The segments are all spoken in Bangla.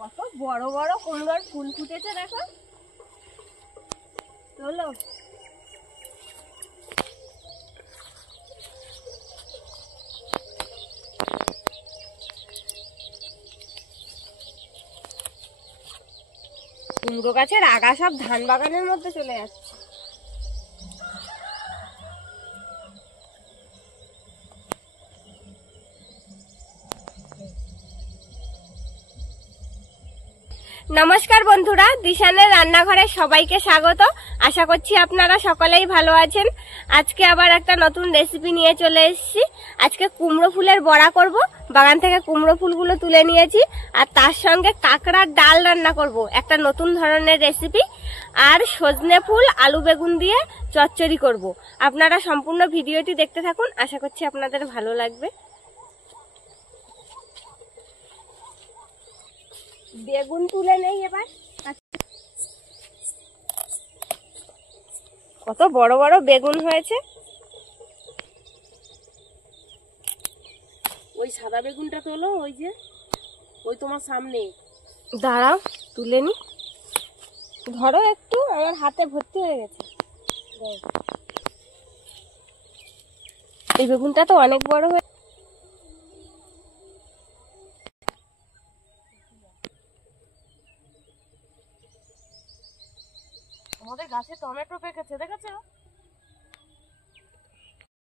কত বড় বড় কুমড়োর ফুল ফুটেছে দেখো। চলো কুমড়ো গাছের আগা সব ধান বাগানের মধ্যে চলে যাচ্ছে। নমস্কার বন্ধুরা, দিশানের রান্নাঘরে সবাইকে স্বাগত। আশা করছি আপনারা সকলেই ভালো আছেন। আজকে আবার একটা নতুন রেসিপি নিয়ে চলে এসেছি। আজকে কুমড়ো ফুলের বড়া করব। বাগান থেকে কুমড়ো ফুলগুলো তুলে নিয়েছি, আর তার সঙ্গে কাঁকড়ার ডাল রান্না করব, একটা নতুন ধরনের রেসিপি। আর সজনে ফুল আলু বেগুন দিয়ে চচ্চড়ি করব। আপনারা সম্পূর্ণ ভিডিওটি দেখতে থাকুন, আশা করছি আপনাদের ভালো লাগবে। বেগুন তুলে নেই এবার। কত বড় বড় বেগুন হয়েছে। ওই সাদা বেগুনটা তোলো, ওই যে ওই তোমার সামনে। দাঁড়াও তুলে নি, ধরো একটু, আমার হাতে ভর্তি হয়ে গেছে। এই বেগুনটা তো অনেক বড় হয়ে। আমাদের গাছে টমেটো পেকেছে, দেখেছো?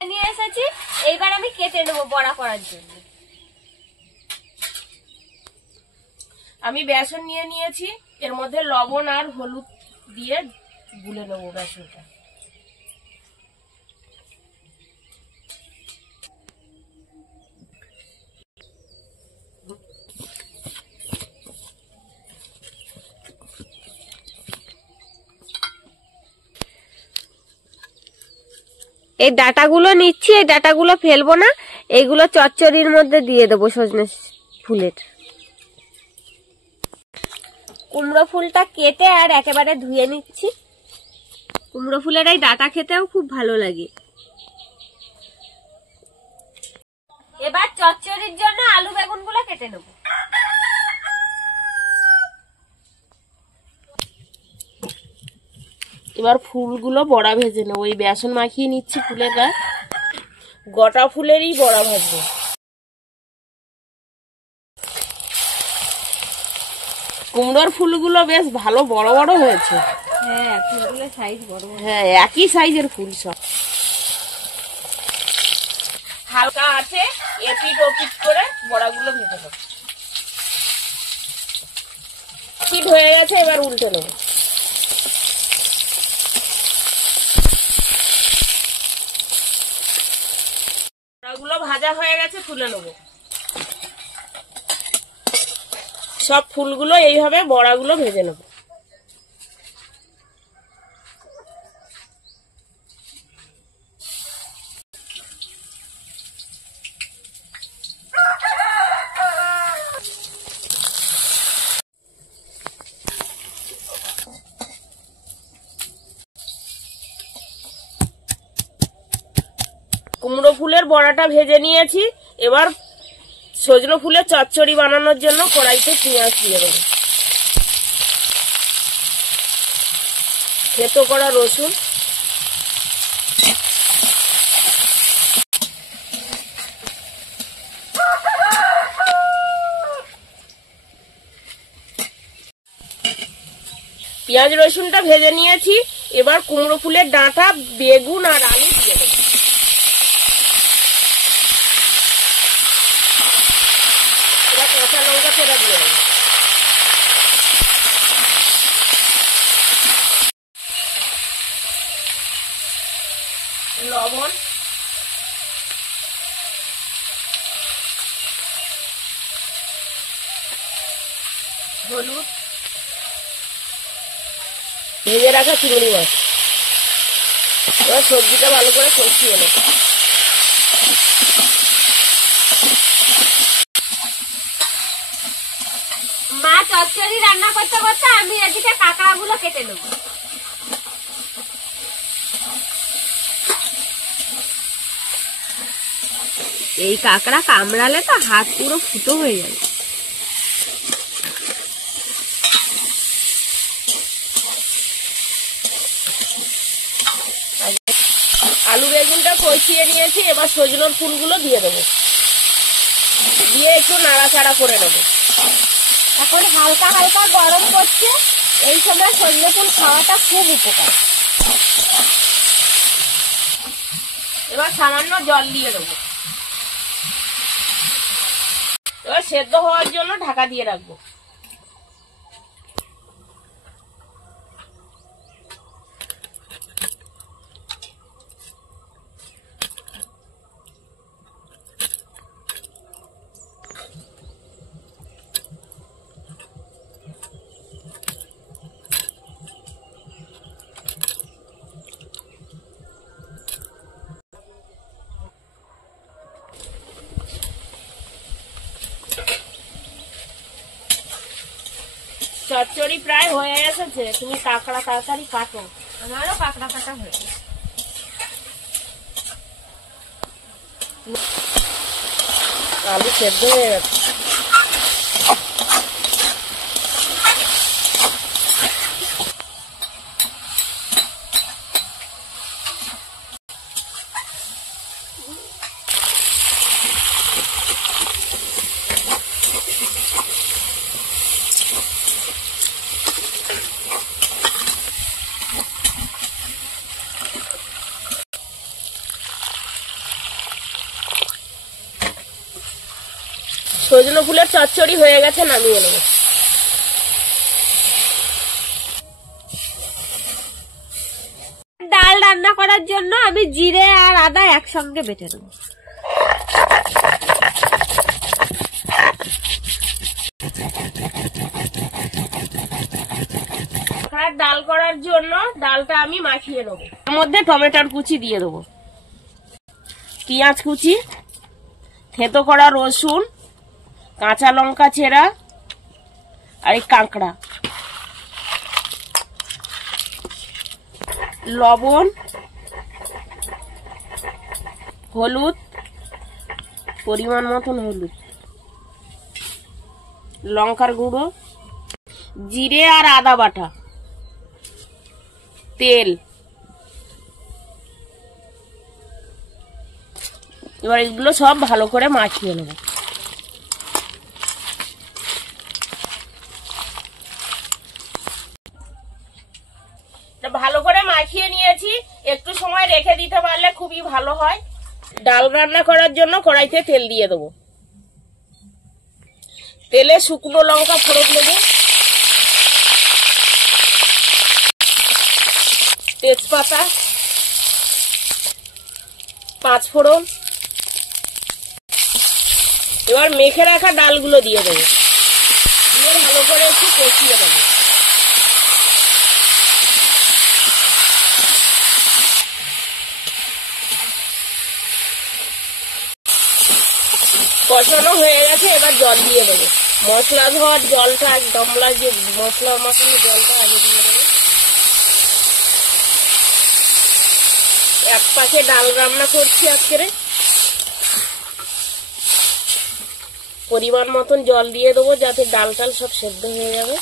নিয়ে এসেছি, এইবার আমি কেটে নেবো বড়া করার জন্য। আমি বেসন নিয়ে নিয়েছি, এর মধ্যে লবণ আর হলুদ দিয়ে গুলে নেবো বেসনটা। এই ডাটাগুলো নিচ্ছি, এই ডাটাগুলো ফেলবো না, এইগুলো চচ্চড়ির মধ্যে দিয়ে দেবো সজনে ফুলের। কুমড়ো ফুলটা কেটে আর একেবারে ধুয়ে নিচ্ছি। কুমড়ো ফুলের এই ডাটা খেতেও খুব ভালো লাগে। এবার চচ্চড়ির জন্য আলু বেগুনগুলো কেটে নেবো। এবার ফুলগুলো বড়া ভেজে নেবো। ওই বেসন মাখিয়ে নিচ্ছি ফুলের গায়ে, গোটা ফুলেরই বড়া ভাজবো। কুমড়োর ফুলগুলো বেশ ভালো বড় বড় হয়েছে। হ্যাঁ, ফুলগুলোর সাইজ বড় বড়। হ্যাঁ, একই সাইজের ফুল সব। হালকা আছে, এপিট ওপিট করে বড়াগুলো ভেজে দেবো। পিট হয়ে গেছে, এবার উল্টে নেবো। বড়াগুলো ভাজা হয়ে গেছে, তুলে নেবো। সব ফুলগুলো এইভাবে বড়াগুলো ভেজে নেবো। কুমড়ো ফুলের বড়াটা ভেজে নিয়েছি। এবার সজনে ফুলের চচ্চড়ি বানানোর জন্য কড়াইতে পেঁয়াজ দিয়ে দেবো, থেতো করা রসুন, পেঁয়াজ রসুনটা ভেজে নিয়েছি। এবার কুমড়ো ফুলের ডাঁটা, বেগুন আর আলু দিয়ে দেবো। এবার কাঁচা লঙ্কা ফেরা দিয়ে দেবো। লবণ, হলুদ, ভেজে রাখা চিংড়ি মাছ। এবার সবজিটা ভালো করে কষিয়ে নেব। মা চচ্চড়ি রান্না করতে করতে আমি এদিকে কাঁকড়াগুলো কেটে নেব। এই কাঁকড়া কামড়ালে তো হাত পুরো ফুটো হয়ে যাবে। কষিয়ে নিয়েছি, এবার সজনের ফুলগুলো দিয়ে দেবো, দিয়ে একটু নাড়াচাড়া করে নেবো। এখন হালকা হালকা গরম করছে, এই সময় সজনে ফুল খাওয়াটা খুব উপকার। এবার সামান্য জল দিয়ে দেবো, এবার সেদ্ধ হওয়ার জন্য ঢাকা দিয়ে রাখবো। চচ্চড়ি প্রায় হয়ে এসেছে, তুমি কাঁকড়া তাড়াতাড়ি কাটো। আমারও কাঁকড়া কাটা হয়ে গেছে। আলু সেদ্ধ হয়ে গেছে। সজনে ফুলের চচ্চড়ি হয়ে গেছে, নামিয়ে নেব। ডাল রান্না করার জন্য আমি জিরে আর আদা একসঙ্গে বেটে দেবো। ডাল করার জন্য ডালটা আমি মাখিয়ে নেবো। এর মধ্যে টমেটোর কুচি দিয়ে দেবো, পেঁয়াজ কুচি, থেতো করা রসুন, কাঁচা লঙ্কা চেরা আর এই কাঁকড়া, লবণ, হলুদ, পরিমাণ মতন হলুদ, লঙ্কার গুঁড়ো, জিরে আর আদা বাটা, তেল। এবার এগুলো সব ভালো করে মাখিয়ে নেব। ভালো করে মাখিয়ে নিয়েছি, একটু সময় রেখে দিতে পারলে খুবই ভালো হয়। ডাল রান্না করার জন্য কড়াইতে তেল দিয়ে দেবো, তেলে শুকনো লঙ্কা ফোড়ন দেবো, তেজপাতা, পাঁচ ফোড়ন। এবার মেখে রাখা ডালগুলো দিয়ে দেবো, দিয়ে ভালো করে একটু কষিয়ে দেবো। কষানো হয়ে গেছে, এবার জল দিয়ে দেবো। মশলা ধোয়ার জলটা, গামলার যে মশলা মাখানো জলটা আগে দিয়ে দেবো। এক পাশে ডাল রান্না করছি আজকে, পরিমাণ মতন জল দিয়ে দেবো যাতে ডাল টাল সব সেদ্ধ হয়ে যাবে।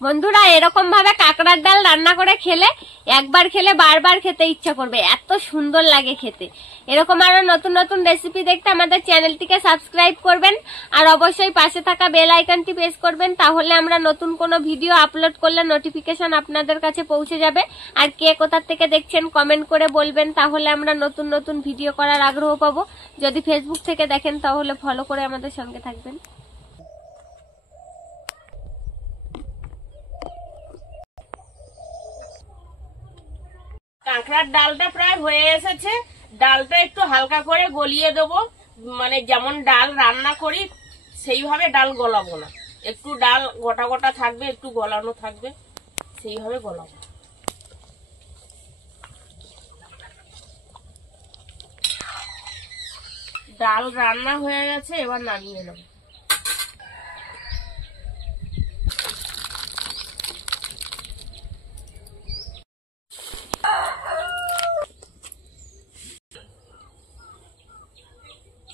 বন্ধুরা, এরকম ভাবে কাঁকড়ার ডাল রান্না করে খেলে একবার খেলে বারবার খেতে ইচ্ছা করবে, এত সুন্দর লাগে খেতে। এরকম আরো নতুন নতুন রেসিপি দেখতে আমাদের চ্যানেলটিকে সাবস্ক্রাইব করবেন আর অবশ্যই পাশে থাকা বেল আইকনটি প্রেস করবেন, তাহলে আমরা নতুন কোনো ভিডিও আপলোড করলে নোটিফিকেশন আপনাদের কাছে পৌঁছে যাবে। আর কে কোথা থেকে দেখছেন কমেন্ট করে বলবেন, তাহলে আমরা নতুন নতুন ভিডিও করার আগ্রহ পাবো। যদি ফেসবুক থেকে দেখেন তাহলে ফলো করে আমাদের সঙ্গে থাকবেন। কাঁকড়ার ডালটা প্রায় হয়ে এসেছে, ডালটা একটু হালকা করে গলিয়ে দেবো, মানে যেমন ডাল রান্না করি সেইভাবে ডাল গলাবো না, একটু ডাল গোটা গোটা থাকবে, একটু গলানো থাকবে, সেইভাবে গলাবো। ডাল রান্না হয়ে গেছে, এবার নামিয়ে নেব।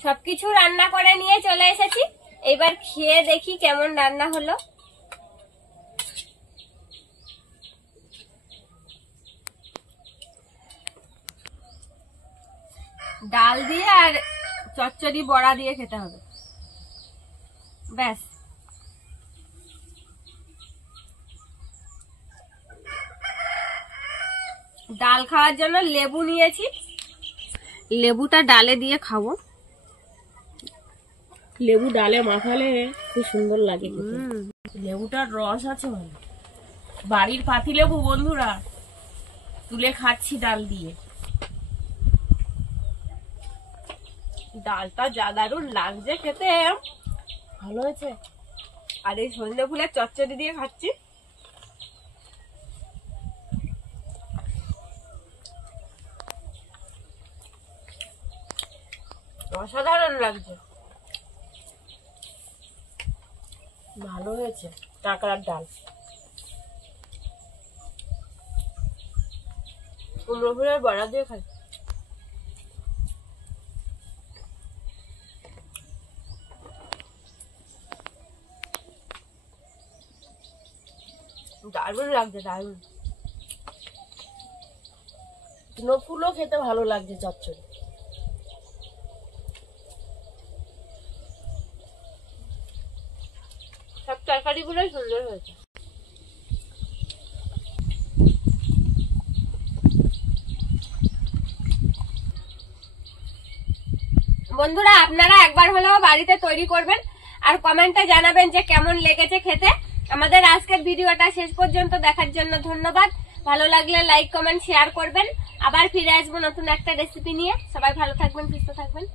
সবকিছু রান্না করে নিয়ে চলে এসেছি, এবার খেয়ে দেখি কেমন রান্না হলো। ডাল দিয়ে আর চচ্চড়ি বড়া দিয়ে খেতে হবে, ব্যাস। ডাল খাওয়ার জন্য লেবু নিয়েছি, লেবুটা ডালে দিয়ে খাবো। লেবু ডালে মাখালে খুব সুন্দর লাগে খেতে। লেবুটার রস আছে ভালো, বাড়ির পাতি লেবু বন্ধুরা, তুলে খাচ্ছি ডাল দিয়ে। ডালটা যা দারুণ লাগছে খেতে, ভালো হয়েছে। আর এই সন্ধ্যে ফুলের চচ্চড়ি দিয়ে খাচ্ছি, অসাধারণ লাগছে। ভালো হয়েছে কাঁকড়ার ডাল। কুমড়ো ফুলের বড়া দিয়ে খাই। দারুণ লাগছে, দারুণ। কুমড়ো ফুলও খেতে ভালো লাগছে চচ্চড়ি। সব তরকারি গুলোই সুন্দর হয়েছে। বন্ধুরা, আপনারা একবার হলেও বাড়িতে তৈরি করবেন আর কমেন্টে জানাবেন যে কেমন লেগেছে খেতে। আমাদের আজকের ভিডিওটা শেষ পর্যন্ত দেখার জন্য ধন্যবাদ। ভালো লাগলে লাইক, কমেন্ট, শেয়ার করবেন। আবার ফিরে আসবো নতুন একটা রেসিপি নিয়ে। সবাই ভালো থাকবেন, সুস্থ থাকবেন।